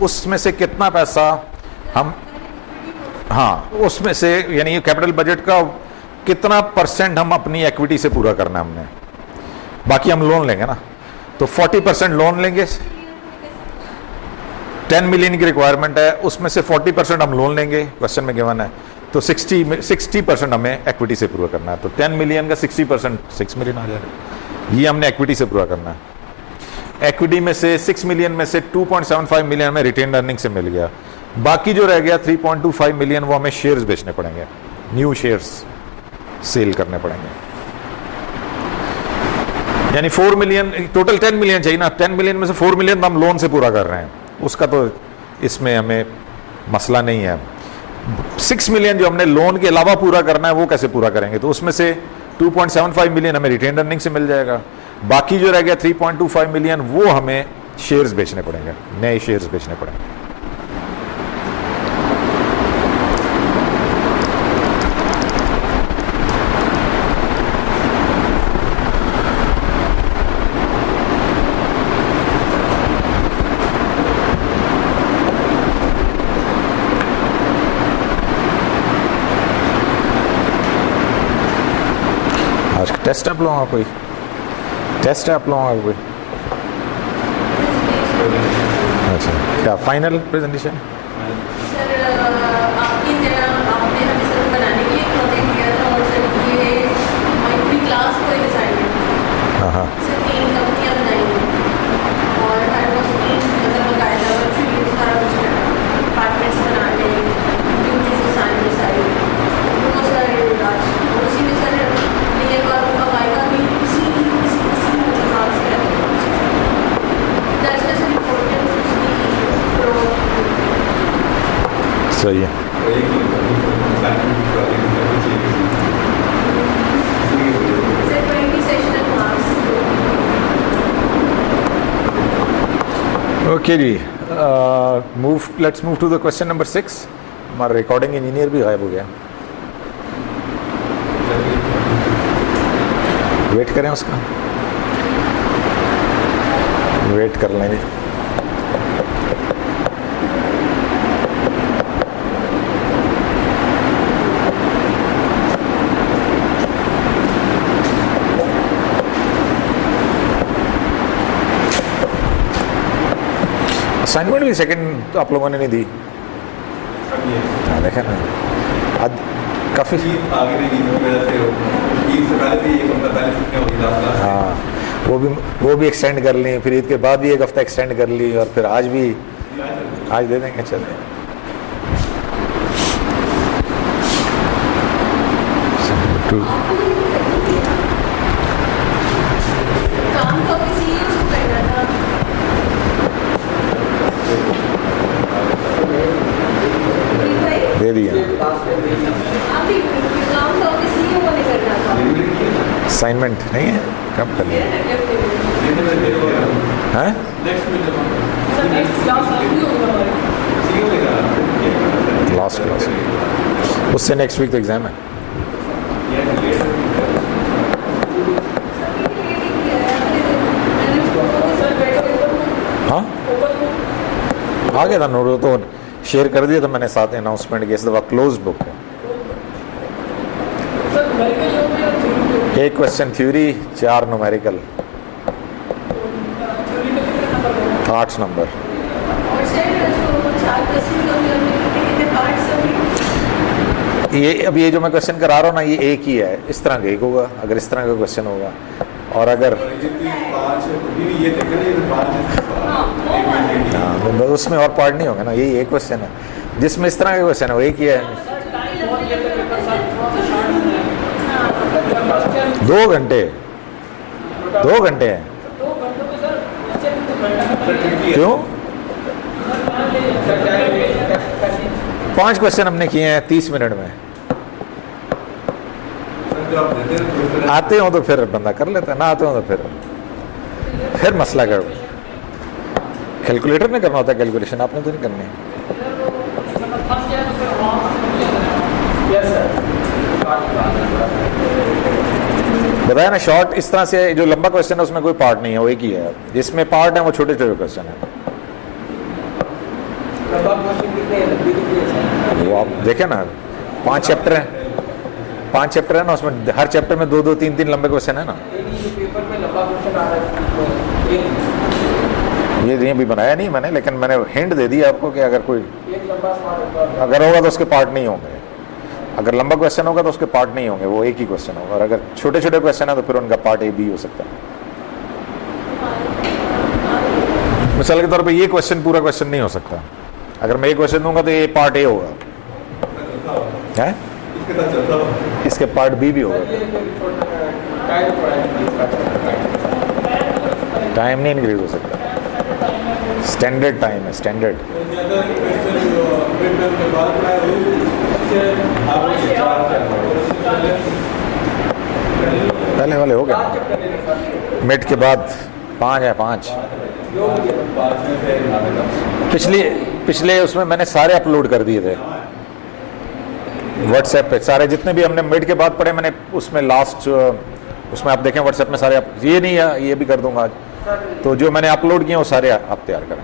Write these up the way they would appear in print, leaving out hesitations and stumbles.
उसमें से कितना पैसा हम, हाँ उसमें से यानी कैपिटल बजट का कितना परसेंट हम अपनी इक्विटी से पूरा करना है हमने, बाकी हम लोन लेंगे ना, तो 40% लोन लेंगे, 10 मिलियन की रिक्वायरमेंट है, उसमें से 40% हम लोन लेंगे, क्वेश्चन में गिवन है, तो 60% हमें इक्विटी से पूरा करना है। तो 10 मिलियन का 60% 6 मिलियन आ जाएगा, ये हमने इक्विटी से पूरा करना है। इक्विटी में से 6 मिलियन में से 2.75 मिलियन हमें रिटेन अर्निंग से मिल गया, बाकी जो रह गया 3.25 मिलियन वो हमें शेयर्स बेचने पड़ेंगे, न्यू शेयर्स सेल करने पड़ेंगे। यानी 4 मिलियन, टोटल 10 मिलियन चाहिए ना, 10 मिलियन में से 4 मिलियन हम लोन से पूरा कर रहे हैं, उसका तो इसमें हमें मसला नहीं है। 6 मिलियन जो हमने लोन के अलावा पूरा करना है वो कैसे पूरा करेंगे, तो उसमें से 2.75 मिलियन हमें रिटेन अर्निंग से मिल जाएगा, बाकी जो रह गया 3.25 मिलियन वो हमें शेयर्स बेचने पड़ेंगे, नए शेयर्स बेचने पड़ेंगे। आज टेस्ट आप लोगों का कोई टेस्ट है आप लोगों का कोई? अच्छा, क्या फाइनल प्रेजेंटेशन? सर आपकी तरह आपने हमें सर बनाने के लिए प्रोजेक्ट दिया था और सर ये हमारी क्लास को एक असाइनमेंट, हाँ हाँ सर 3 कंपनियां बनाई और हर कंपनी मतलब बकायदा वर्चुअली सारा कुछ डिपार्टमेंट्स बनाने ड्यूटीज असाइनमेंट्स आई वो सर आज उसी में सर ये बात का आएगा भी उसी मतलब से दैट्स जस्ट इम्पोर्टेंट सही है। ओके जी, let's move to the question number 6। हमारा रिकॉर्डिंग इंजीनियर भी गायब हो गया, वेट करें उसका, वेट कर लेंगे। असाइनमेंट भी सेकंड आप लोगों ने नहीं दी, हाँ देखा ना, आज काफ़ी हाँ वो भी एक्सटेंड कर ली, फिर ईद के बाद भी एक हफ्ता एक्सटेंड कर ली, और फिर आज भी, आज दे देंगे। चलिए काम तो किसी उसको करना था, दे दिया आप ही काम तो किसी को नहीं करना था, असाइनमेंट नहीं है, कब कर लिया है? लास्ट क्लास, उससे नेक्स्ट वीक तो एग्जाम है। हाँ आ गया था नोट, तो शेयर कर दिया था मैंने साथ अनाउंसमेंट के, इस दफ़ा क्लोज बुक है। एक क्वेश्चन थ्योरी, 4 न्यूमेरिकल, 8 नंबर। और सर जो 4 कितने पार्ट्स हैं? ये अब ये जो मैं क्वेश्चन करा रहा हूँ ना, ये एक ही है, इस तरह का एक होगा अगर इस तरह का क्वेश्चन होगा, और अगर हाँ तो उसमें और पार्ट नहीं होगा ना, यही एक क्वेश्चन है जिसमें इस तरह का क्वेश्चन है, वो एक ही है। 2 घंटे, 2 घंटे हैं क्यों? 5 क्वेश्चन हमने किए हैं 30 मिनट में, आते हो तो फिर बंदा कर लेता है, ना आते हो तो फिर मसला कर, कैलकुलेटर में करना होता है, कैलकुलेशन आपने तो नहीं करनी है। बताया ना, शॉर्ट इस तरह से, जो लंबा क्वेश्चन है उसमें कोई पार्ट नहीं है, वो एक ही है, जिसमें पार्ट है वो छोटे छोटे क्वेश्चन है। क्वेश्चन कितने लंबी कितनी है सर? वो आप देखें ना, 5 चैप्टर हैं, 5 चैप्टर है ना, उसमें हर चैप्टर में 2-2 3-3 लंबे क्वेश्चन है ना। ये पेपर में लंबा क्वेश्चन आ रहा है तो ये भी बनाया नहीं मैंने, लेकिन मैंने हिंट दे दी आपको कि अगर कोई एक लंबा सवाल होगा। अगर होगा तो उसके पार्ट नहीं होंगे, अगर लंबा क्वेश्चन होगा तो उसके पार्ट नहीं होंगे, वो एक ही क्वेश्चन होगा। और अगर छोटे छोटे क्वेश्चन है तो फिर उनका पार्ट ए भी हो सकता है। मिसाल के तौर पे ये क्वेश्चन पूरा क्वेश्चन नहीं हो सकता, अगर मैं एक क्वेश्चन दूंगा तो ये पार्ट ए होगा, है इसके पार्ट बी भी होगा। टाइम नहीं इंक्रीज हो सकता, स्टैंडर्ड टाइम है, स्टैंडर्ड। पहले वाले हो गए, मिड के बाद 5 है, 5 पिछले उसमें मैंने सारे अपलोड कर दिए थे व्हाट्सएप पे, सारे जितने भी हमने मिड के बाद पढ़े मैंने उसमें लास्ट उसमें आप देखें व्हाट्सएप में सारे ये नहीं है, ये भी कर दूंगा आज, तो जो मैंने अपलोड किए वो सारे आप तैयार करें।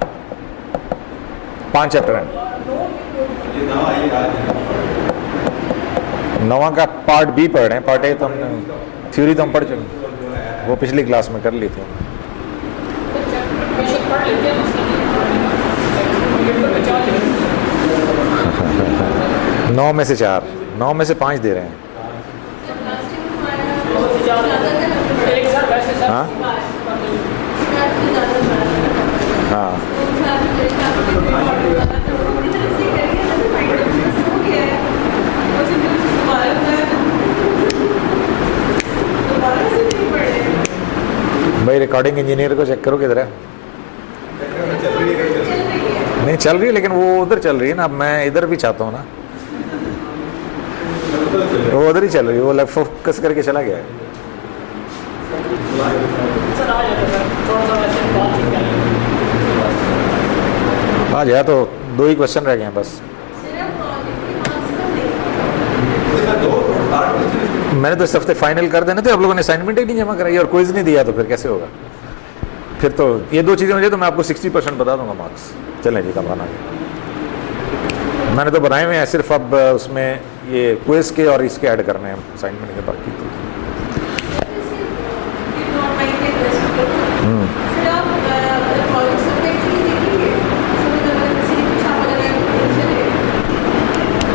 5 चैप्टर हैं, 9वां का पार्ट बी पढ़ रहे हैं, पार्ट ए तो हमने थ्योरी तो हम पढ़ चुके, वो पिछली क्लास में कर ली थी। 9 में से 4, 9 में से 5 दे रहे हैं। हाँ हाँ भाई रिकॉर्डिंग इंजीनियर को चेक करो किधर है। नहीं चल रही है, लेकिन वो उधर चल रही है ना, अब मैं इधर भी चाहता हूँ ना, वो उधर ही चल रही है, वो लेफ्ट फोकस करके चला गया है। आज है तो 2 ही क्वेश्चन रह गए हैं बस। मैंने तो इस हफ्ते फाइनल कर देने थे, आप लोगों ने असाइनमेंट ही नहीं जमा कराई और क्विज नहीं दिया, तो फिर कैसे होगा? फिर तो ये 2 चीज़ें हो जाए तो मैं आपको 60% बता दूंगा मार्क्स। चलें जी, कम बना के मैंने तो बनाए हुए हैं, सिर्फ अब उसमें ये क्विज के और इसके ऐड करने हैं असाइनमेंट के बाकी। तो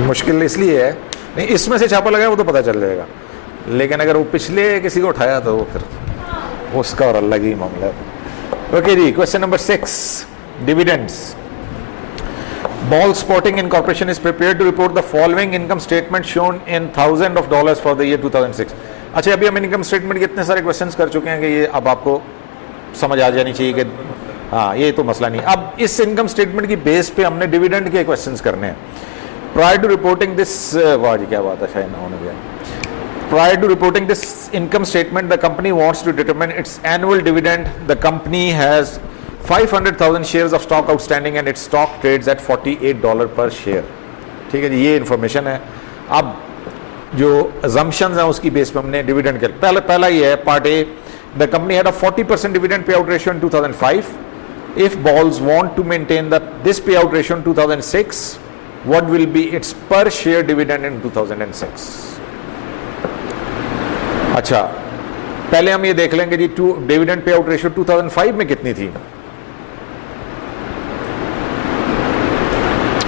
मुश्किल इसलिए है, नहीं इसमें से छापा लगाया वो तो पता चल जाएगा, लेकिन अगर वो पिछले किसी को उठाया तो वो फिर उसका और अलग ही मामला है। ओके जी, question number 6, dividends. Ball Sporting Incorporation is prepared to report the following income statement shown in thousands of dollars for the year 2006। अच्छा, अभी हम इनकम स्टेटमेंट के इतने सारे क्वेश्चंस कर चुके हैं कि ये अब आपको समझ आ जानी चाहिए कि हाँ ये तो मसला नहीं। अब इस इनकम स्टेटमेंट की बेस पे हमने डिविडेंड के क्वेश्चंस करने हैं। Prior to reporting this, वाह जी क्या बात है, शायद ना होने दिया। Prior to reporting this income statement, the company wants to determine its annual dividend. The company has 500,000 shares of stock outstanding and its stock trades at $48 per share। ठीक है जी, ये इन्फॉर्मेशन है। अब जो assumptions हैं उसकी बेस पे हमने डिविडेंड के पहला ये है part A, the company had a 40% dividend pay out ratio in 2005। If Ball's want to maintain this pay out ratio in 2006, what will be its per share dividend in 2006। अच्छा, पहले हम ये देख लेंगे जी डिविडेंड पे आउट रेशियो 2005 में कितनी थी।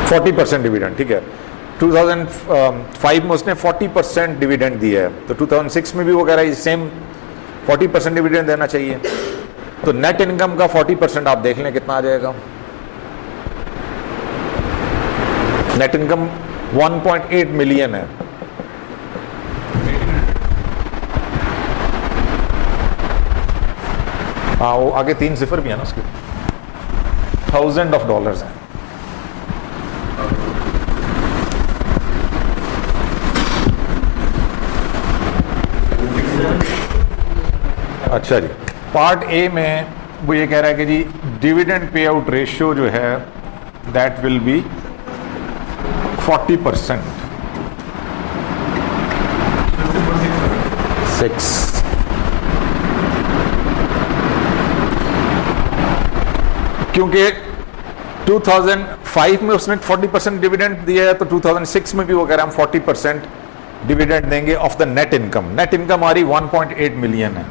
40% dividend, ठीक है। 2005 में उसने 40% डिविडेंड दिया है, तो 2006 में भी वो कह रहा है सेम 40% डिविडेंड देना चाहिए। तो नेट इनकम का 40% आप देख लें कितना आ जाएगा। नेट इनकम 1.8 मिलियन है। हाँ, वो आगे 3 सिफर भी है ना उसके, $1000 हैं। अच्छा जी, पार्ट ए में वो ये कह रहा है कि जी डिविडेंड पे आउट रेशियो जो है दैट विल बी 40%। 6 क्योंकि 2005 में उसने 40% डिविडेंड दिया है, तो 2006 में भी वो कह रहा है हम 40% डिविडेंड देंगे of the net income. Net income हमारी 1.8 मिलियन है।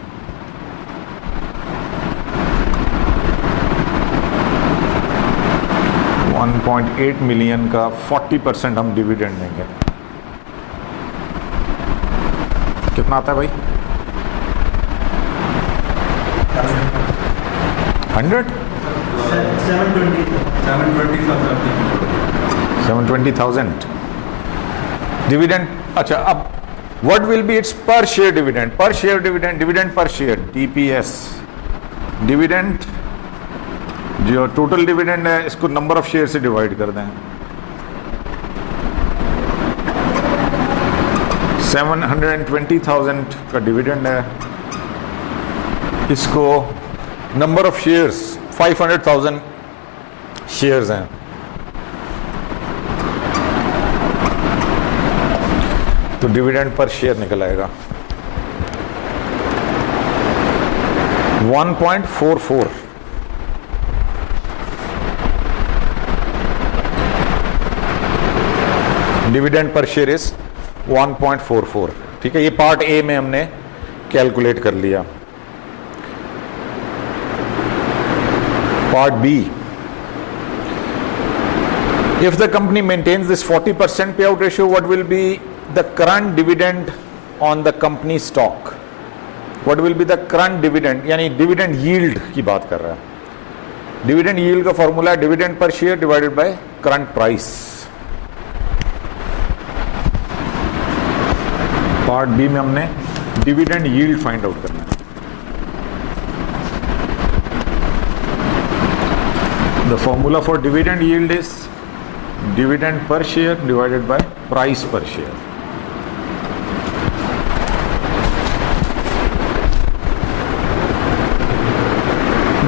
$1.8 मिलियन का 40% हम डिविडेंड देंगे। कितना आता है भाई? 100? 720,000 डिविडेंड। अच्छा, अब व्हाट विल बी इट्स पर share dividend? Per share dividend, dividend per share, DPS। Dividend जो टोटल डिविडेंड है इसको नंबर ऑफ शेयर से डिवाइड कर दें। 720,000 का डिविडेंड है, इसको नंबर ऑफ शेयर्स 500,000 शेयर्स हैं, तो डिविडेंड पर शेयर निकल आएगा 1.44। Dividend per share is 1.44। ठीक है, ये पार्ट ए में हमने कैलकुलेट कर लिया। Part B, if the company maintains this 40% payout ratio, what will be the current dividend on the company stock? What will be the current dividend? यानी dividend yield की बात कर रहा है। डिविडेंड यील्ड का फॉर्मूला है dividend per share divided by current price. Part B में हमने डिविडेंड यील्ड फाइंड आउट करना है। The formula for dividend yield is dividend per share divided by price per share.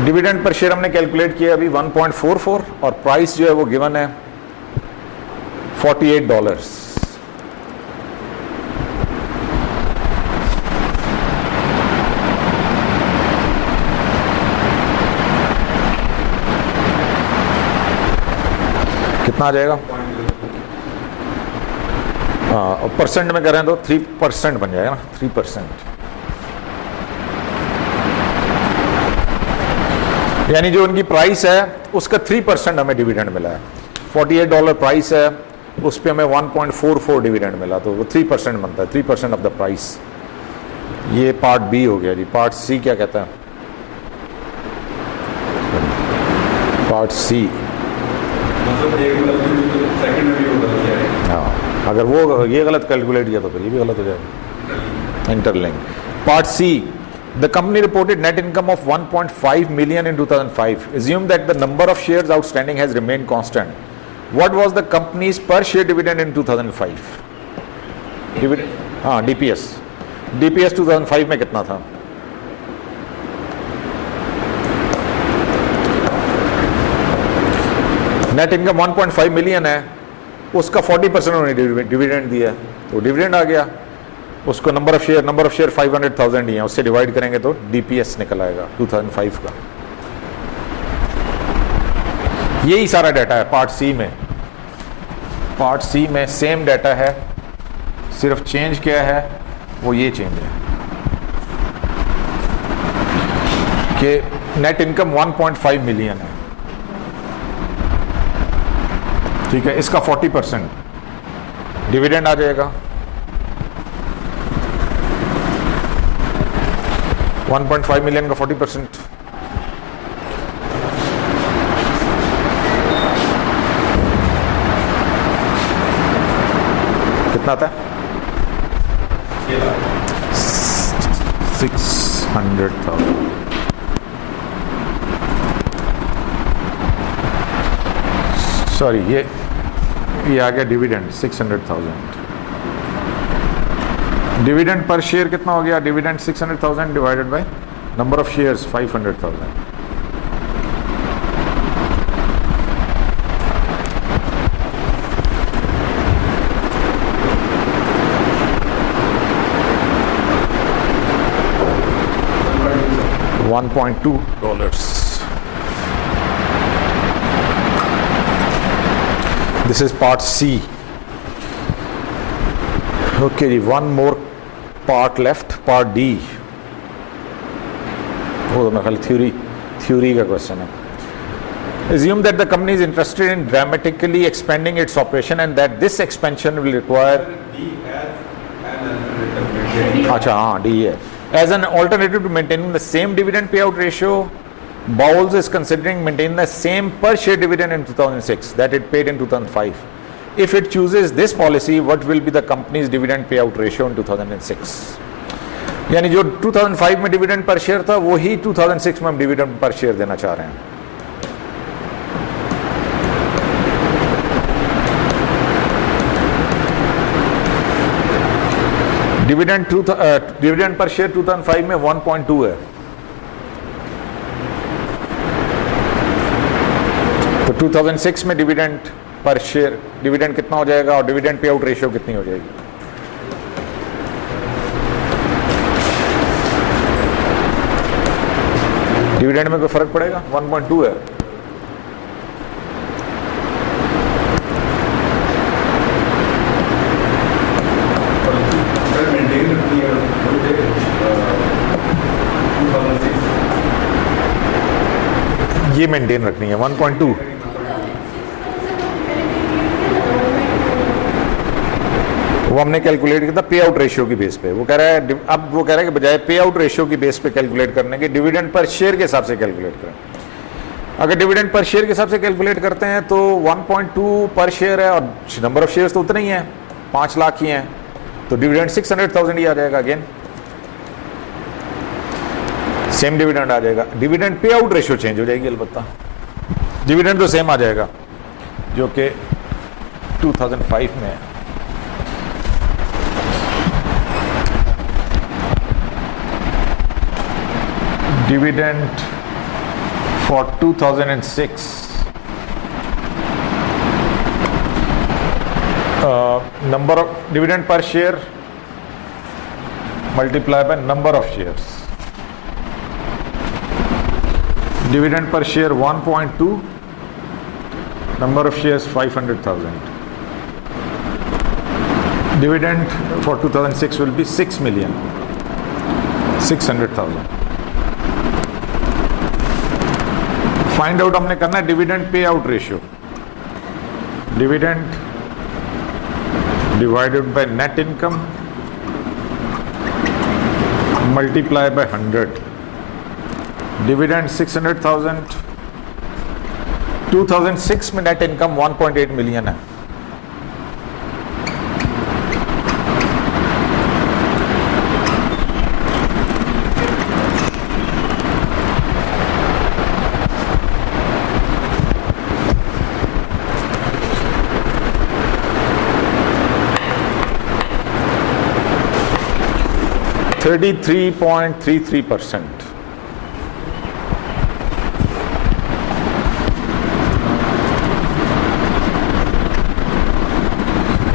Dividend per share हमने calculate किया अभी 1.44 और price जो है वो गिवन है $48। कितना आ जाएगा? हाँ, परसेंट में करें तो 3% बन जाएगा ना, 3%। यानी जो उनकी प्राइस है उसका 3% हमें डिविडेंड मिला है। $48 प्राइस है, उस पर हमें 1.44 डिविडेंड मिला, तो वो 3% बनता है, 3% ऑफ द प्राइस। ये पार्ट बी हो गया जी। पार्ट सी क्या कहता है? पार्ट सी, हाँ, अगर वो ये गलत कैलकुलेट किया तो फिर ये भी गलत हो जाएगा। Interlink. Part C, the company reported net income of 1.5 million in 2005. Assume that the number of shares outstanding has remained constant. What was the company's per share dividend in 2005? Dividend, हाँ, DPS 2005 में कितना था? Net income 1.5 million है, उसका 40% उन्होंने dividend दिया, तो dividend आ गया। उसको नंबर ऑफ शेयर 500,000 ही है, उससे डिवाइड करेंगे तो DPS निकल आएगा 2005 का। यही सारा डाटा है पार्ट सी में। पार्ट सी में सेम डाटा है, सिर्फ चेंज क्या है, वो ये चेंज है कि नेट इनकम 1.5 मिलियन है। ठीक है, इसका 40% डिविडेंड आ जाएगा। 1.5 मिलियन का 40%, कितना आता है? 600,000। सॉरी, ये आ गया डिविडेंड 600,000। डिविडेंड पर शेयर कितना हो गया? Dividend 600,000 divided by number of shares 500,000। $1.2। This is part C. Okay जी, one more part left, part D. वो मेरे ख्याल थ्योरी का क्वेश्चन है. Assume that the company is interested in dramatically expanding its operation and that this expansion will require. अच्छा हाँ, D है. As an alternative to maintaining the same dividend payout ratio, Bowles is considering maintaining the same per share dividend in 2006 that it paid in 2005. If it chooses this policy, what will be the company's dividend payout ratio in 2006? यानी जो 2005 में dividend per share था वही 2006 में हम dividend per share देना चाह रहे हैं. डिविडेंड पर शेयर 2005 में 1.2 है. तो 2006 में डिविडेंड पर शेयर डिविडेंड कितना हो जाएगा और डिविडेंड पे आउट रेशियो कितनी हो जाएगी? डिविडेंड में कोई फर्क पड़ेगा? 1.2 है. ये मेंटेन रखनी है 1.2. वो हमने कैलकुलेट किया था पे आउट रेशियो की बेस पे. वो कह रहा है अब वो कह रहा है कि बजाय पे आउट रेशियो की बेस पे कैलकुलेट करने के डिविडेंड पर शेयर के हिसाब से कैलकुलेट करें. अगर डिविडेंड पर शेयर के हिसाब से कैलकुलेट करते हैं तो 1.2 पर शेयर है और नंबर ऑफ शेयर्स तो उतना ही है, 5 लाख ही हैं, तो डिविडेंड 600,000 ही आ जाएगा. अगेन सेम डिविडेंड आ जाएगा. Dividend pay out ratio change हो जाएगी अलबत्ता. डिविडेंड तो सेम आ जाएगा जो कि 2005 में है. Dividend for 2006 number of dividend per share multiply by number of shares. Dividend per share 1.2, number of shares 500,000. Dividend for 2006 will be 6,600,000. Find out हमने करना है dividend payout ratio. Dividend divided by net income multiply by 100. Dividend 600,000. 2006 में net income 1.8 million है. (33.33%).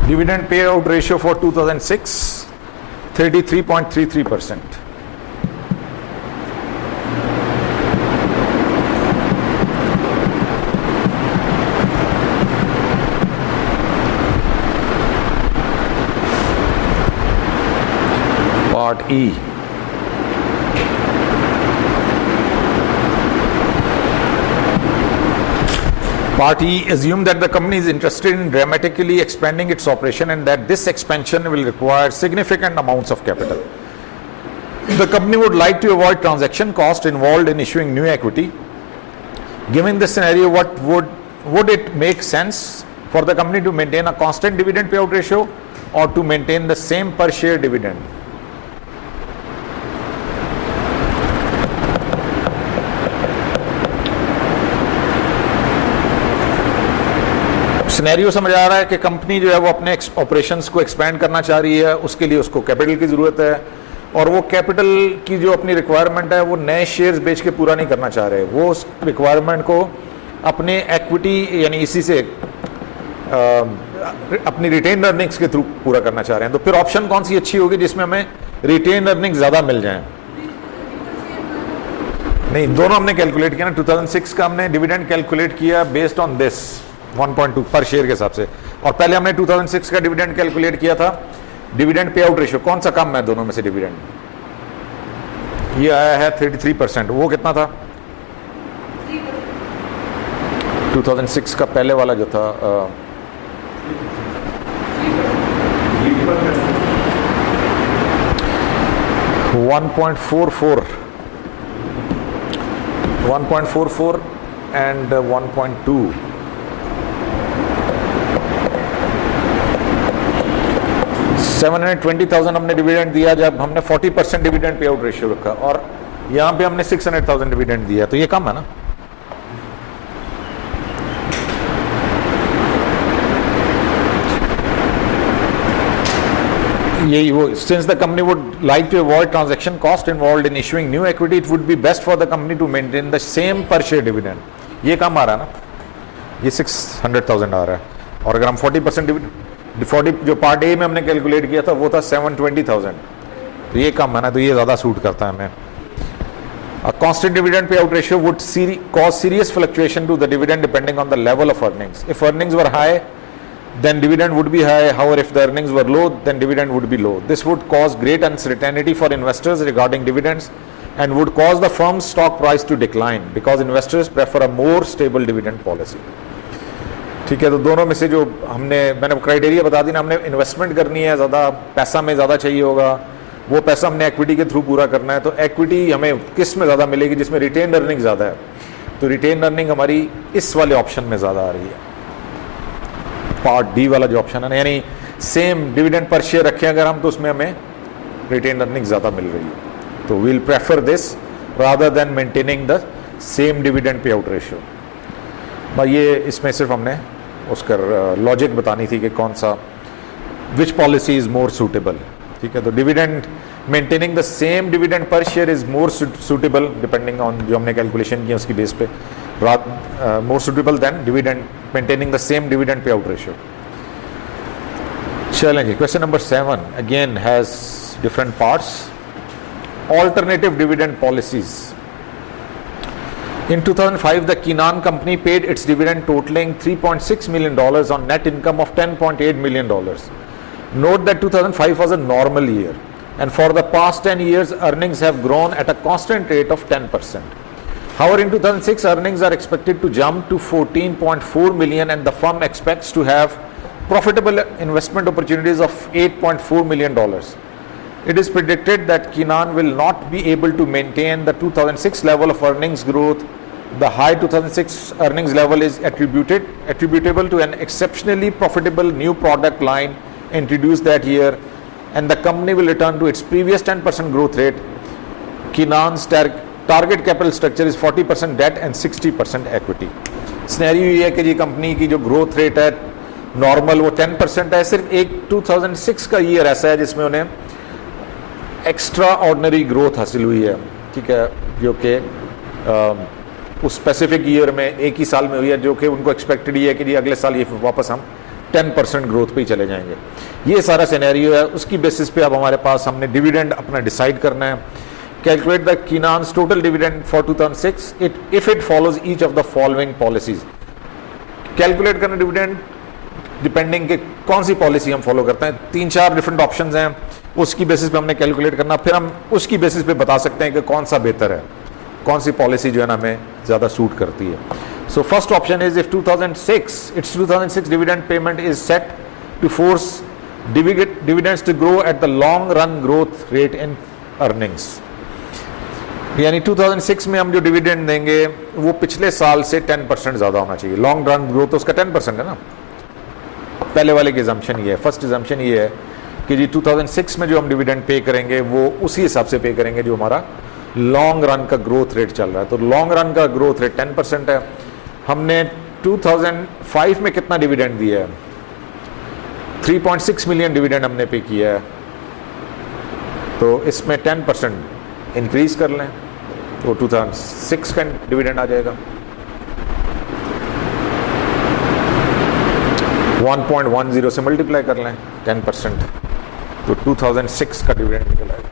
Dividend payout ratio for 2006, 33.33%. Part E. Part E, assume that the company is interested in dramatically expanding its operation and that this expansion will require significant amounts of capital. The company would like to avoid transaction cost involved in issuing new equity. Given this scenario, what would it make sense for the company to maintain a constant dividend payout ratio or to maintain the same per share dividend? Scenario समझ आ रहा है कि company जो है वो अपने operations को expand करना चाह रही है, उसके लिए उसको कैपिटल की ज़रूरत है और वो कैपिटल की जो अपनी रिक्वायरमेंट है वो नए शेयर्स बेच के पूरा नहीं करना चाह रहे. वो उस रिक्वायरमेंट को अपने इक्विटी यानी इसी से अपनी रिटेन अर्निंग्स के थ्रू पूरा करना चाह रहे हैं. तो फिर ऑप्शन कौन सी अच्छी होगी जिसमें हमें रिटेन अर्निंग्स ज़्यादा मिल जाएं? नहीं, दोनों हमने कैलकुलेट किया ना. 2006 का हमने डिविडेंड कैलकुलेट किया बेस्ड ऑन दिस 1.2 पर शेयर के हिसाब से। और पहले हमने 2006 का डिविडेंड कैलकुलेट किया था। डिविडेंड पे आउट रेशियो कौन सा कम है दोनों में से? डिविडेंड ये आया है 33%। वो कितना था 2006 का पहले वाला जो था? 1.44 and 1.2। 720,000 हमने डिविडेंड दिया जब हमने 40% डिविडेंड पे आउट रेशियो रखा, और यहां पे हमने 600,000 डिविडेंड दिया, तो ये कम है ना। यही वो, since the company would like to avoid transaction cost involved in issuing new equity, it would be best for the company to maintain the same per share dividend। ये कम आ रहा है ना, ये 600,000 आ रहा है, और अगर हम 40% डिविडेंड जो पार्ट ए में हमने कैलकुलेट किया था वो था 720,000, तो ये कम है ना, तो ये ज़्यादा सूट करता है हमें। A constant dividend payout ratio would cause serious fluctuation to the dividend depending on the level of earnings. If earnings were high, then dividend would be high. However, if the earnings were low, then dividend would be low. This would cause great uncertainty for investors regarding dividends and would cause the firm's stock price to decline because investors prefer a more stable dividend policy। ठीक है, तो दोनों में से जो मैंने criteria बता दी ना, हमने इन्वेस्टमेंट करनी है, ज़्यादा पैसा में ज़्यादा चाहिए होगा, वो पैसा हमने एक्विटी के थ्रू पूरा करना है, तो एक्विटी हमें किस में ज़्यादा मिलेगी? जिसमें रिटेन अर्निंग ज़्यादा है, तो रिटेन अर्निंग हमारी इस वाले ऑप्शन में ज़्यादा आ रही है, पार्ट डी वाला जो ऑप्शन है ना, यानी सेम डिविडेंड पर शेयर रखें अगर हम, तो उसमें हमें रिटेन अर्निंग ज़्यादा मिल रही है, तो we'll prefer this rather than maintaining the same dividend pay out ratio. भाई ये इसमें सिर्फ हमने उसका लॉजिक बतानी थी कि कौन सा, which policy is more suitable. ठीक है, तो dividend maintaining the same dividend per share is more suitable depending on जो हमने कैलकुलेशन किया उसकी बेस पे, more suitable than dividend maintaining the same dividend pay out ratio. चलेंगे, question number 7 again has different parts. Alternative dividend policies. In 2005, the Keenan company paid its dividend totaling $3.6 million on net income of $10.8 million. Note that 2005 was a normal year, and for the past 10 years, earnings have grown at a constant rate of 10%. However, in 2006, earnings are expected to jump to $14.4 million, and the firm expects to have profitable investment opportunities of $8.4 million. It is predicted that Keenan will not be able to maintain the 2006 level of earnings growth. The high 2006 earnings level is attributable to an exceptionally profitable new product line introduced that year, and the company will return to its previous 10% growth rate. Keenan's target capital structure is 40% debt and 60% equity. Scenario ये है कि जी company की जो growth rate है normal वो 10% है, सिर्फ एक 2006 का ईयर ऐसा है जिसमें उन्हें एक्स्ट्रा ऑर्डिनरी ग्रोथ हासिल हुई है। ठीक है, जो कि उस स्पेसिफिक ईयर में एक ही साल में हुई है, जो कि उनको एक्सपेक्टेड ही है कि जी अगले साल ये वापस हम 10% ग्रोथ पे ही चले जाएंगे। ये सारा सिनेरियो है, उसकी बेसिस पे अब हमारे पास हमने डिविडेंड अपना डिसाइड करना है। Calculate the Keenan's total dividend for 2006 if it follows each of the following policies. Calculate करना डिविडेंड डिपेंडिंग के कौन सी पॉलिसी हम फॉलो करते हैं, 3-4 डिफरेंट ऑप्शंस हैं, उसकी बेसिस पे हमने कैलकुलेट करना, फिर हम उसकी बेसिस पे बता सकते हैं कि कौन सा बेहतर है, कौन सी पॉलिसी जो है ना हमें ज़्यादा सूट करती है। So first option is if 2006 dividend payment is set to force dividends to grow at the long run growth rate in earnings. यानी 2006 में हम जो डिविडेंड देंगे वो पिछले साल से 10% ज़्यादा होना चाहिए। लॉन्ग रन ग्रोथ उसका 10% है ना, पहले वाले की एजम्पशन ये है। फर्स्ट एजम्पशन ये है कि जी 2006 में जो हम डिविडेंड पे करेंगे वो उसी हिसाब से पे करेंगे जो हमारा लॉन्ग रन का ग्रोथ रेट चल रहा है। तो लॉन्ग रन का ग्रोथ रेट 10% है। हमने 2005 में कितना डिविडेंड दिया है? 3.6 मिलियन डिविडेंड हमने पे किया है, तो इसमें 10% इंक्रीज कर लें तो 2006 का डिविडेंड आ जाएगा 1.10 से मल्टीप्लाई कर लें 10%, तो 2006 का डिविडेंड निकल आएगा।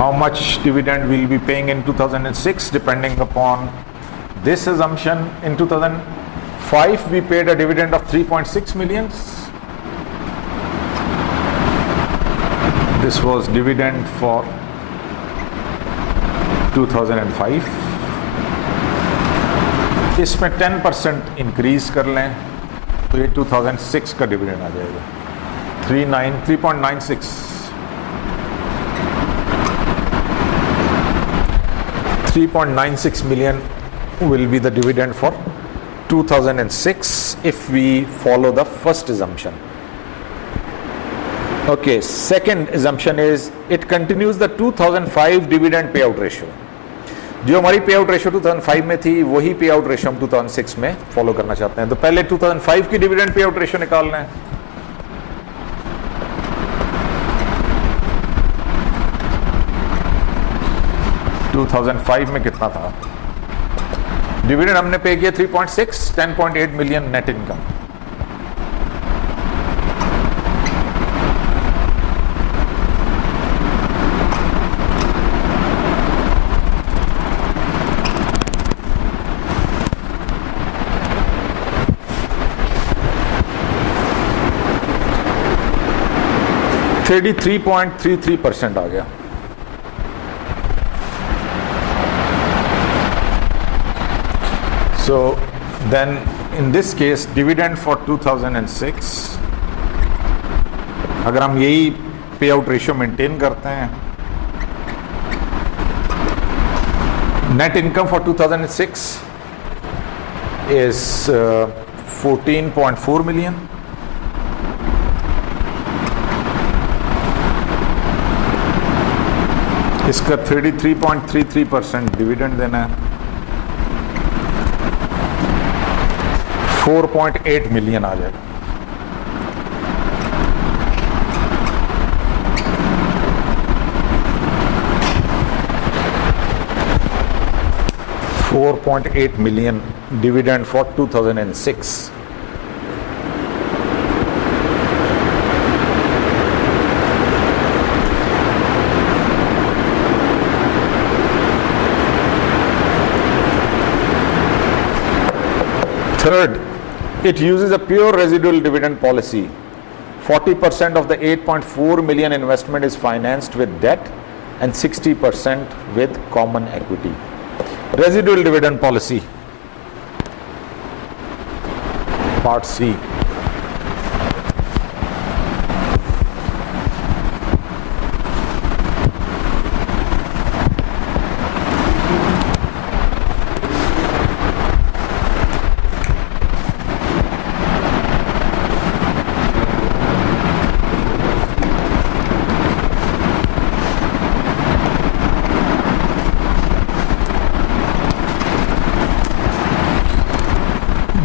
How much dividend we'll be paying in 2006 depending upon this assumption. In 2005 we paid a dividend of 3.6 million. This was dividend for 2005. इसमें 10% इंक्रीज कर लें तो ये 2006 का डिविडेंड आ जाएगा 3.96 3.96 million will be the dividend for 2006 if we follow the first assumption. Okay, second assumption is it continues the 2005 dividend payout ratio. जो हमारी पे आउट रेशियो 2005 में थी वही पे आउट रेशियो हम 2006 में फॉलो करना चाहते हैं. तो पहले 2005 की डिविडेंड पे आउट रेशियो निकालना है. टू 2005 में कितना था डिविडेंड हमने पे किया 3.6 10.8 मिलियन नेट इनकम. थर्टी 3.33% आ गया. So then in this case dividend for 2006 अगर हम यही पे आउट रेशियो मेंटेन करते हैं net income for 2006 is 14.4 million. इसका 33.33% डिविडेंड देना है. 4.8 मिलियन आ जाएगा. $4.8 million dividend for 2006. Third, it uses a pure residual dividend policy. 40% of the 8.4 million investment is financed with debt and 60% with common equity. Residual dividend policy. Part C.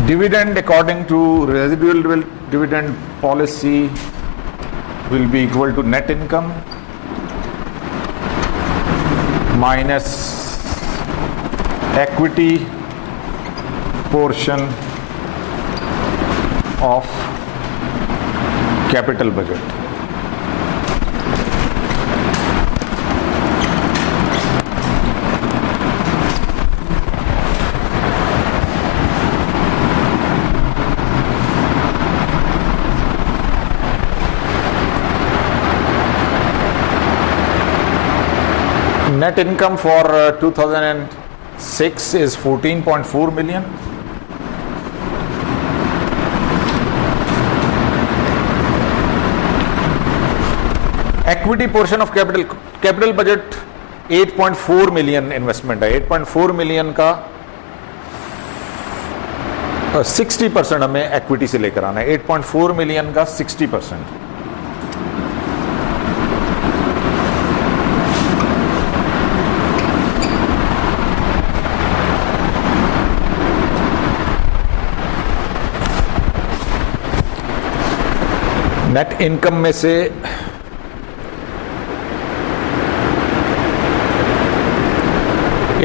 Dividend according to residual dividend policy will be equal to net income minus equity portion of capital budget. Net income for 2006 is 14.4 million. Equity portion of capital budget 8.4 million investment है. 8.4 million का 60% हमें equity से लेकर आना है. 8.4 million का 60%. Net income में से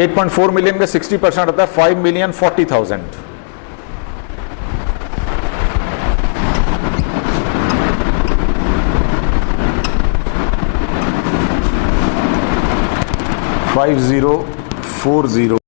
$8.4 मिलियन का 60% आता है 5,040,000. 5040